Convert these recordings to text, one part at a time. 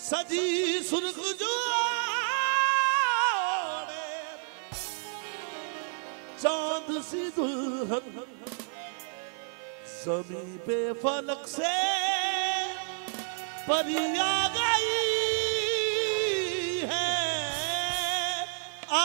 सजी सुर्ख जोड़े चांद सी दुल्हन ज़मीं पे फलक से परी आ गई है आ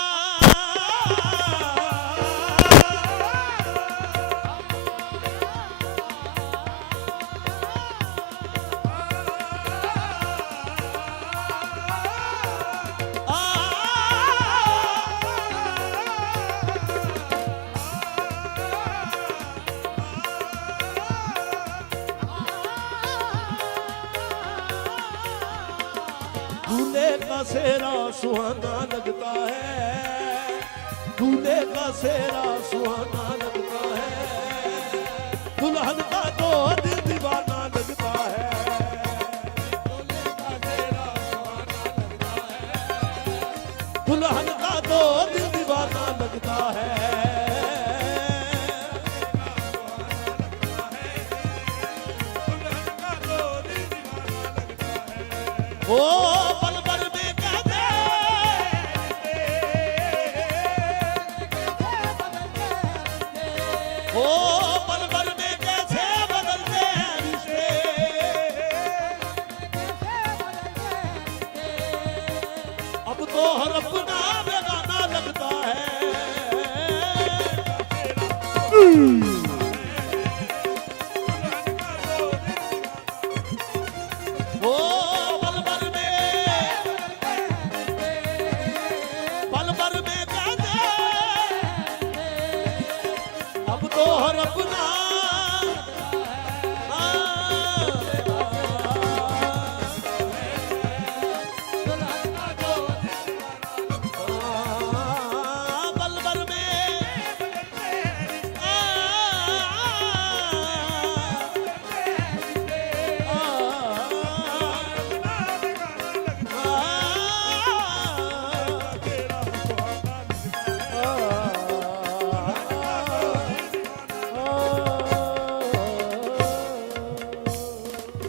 दूल्हे का सेहरा सुहाना लगता है, दूल्हे का सेहरा सुहाना लगता है, दुल्हन का तो दिल दीवाना लगता है। दूल्हे का सेहरा सुहाना लगता है, दुल्हन का तो दिल दीवाना लगता है। ओ पल भर में कहते ओ पल भर में कैसे बदलते हैं रिश्ते, अब तो हर अपना बेगाना लगता है। ओ